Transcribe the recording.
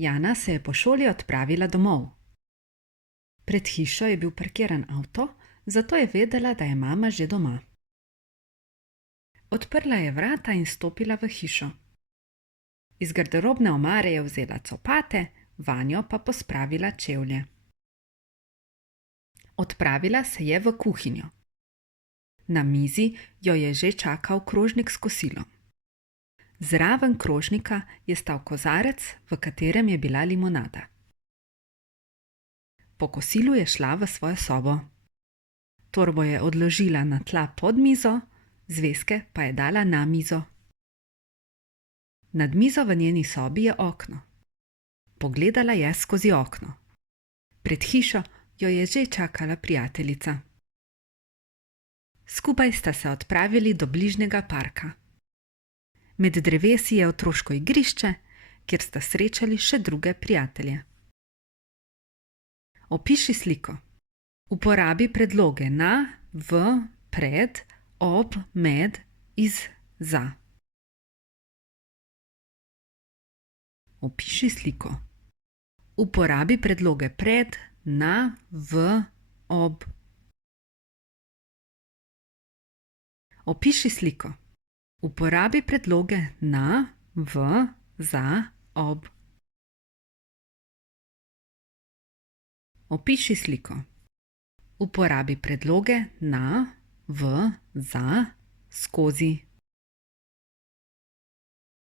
Jana se je po šoli odpravila domov. Pred hišo je bil parkiran avto, zato je vedela, da je mama že doma. Odprla je vrata in stopila v hišo. Iz garderobne omare je vzela copate, vanjo pa pospravila čevlje. Odpravila se je v kuhinjo. Na mizi jo je že čakal krožnik s kosilom. Zraven krožnika je stal kozarec, v katerem je bila limonada. Po kosilu je šla v svojo sobo. Torbo je odložila na tla pod mizo, zvezke pa je dala na mizo. Nad mizo v njeni sobi je okno. Pogledala je skozi okno. Pred hišo jo je že čakala prijateljica. Skupaj sta se odpravili do bližnjega parka. Med drevesi je otroško igrišče, kjer sta srečali še druge prijatelje. Opiši sliko. Uporabi predloge na, v, pred, ob, med, iz, za. Opiši sliko. Uporabi predloge pred, na, v, ob. Opiši sliko. Uporabi predloge na, v, za, ob. Opiši sliko. Uporabi predloge na, v, za, skozi.